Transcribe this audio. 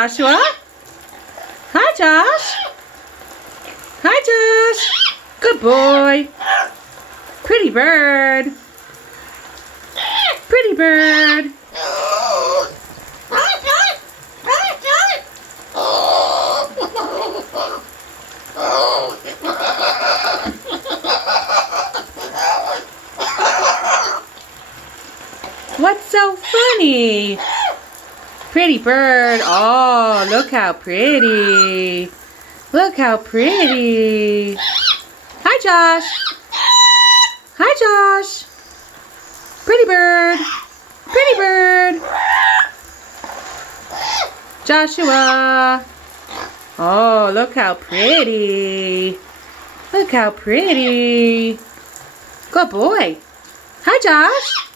Joshua. Hi, Josh. Hi, Josh. Good boy. Pretty bird. Pretty bird. What's so funny? Pretty bird. Oh, look how pretty. Look how pretty. Hi, Josh. Hi, Josh. Pretty bird. Pretty bird. Joshua. Oh, look how pretty. Look how pretty. Good boy. Hi, Josh.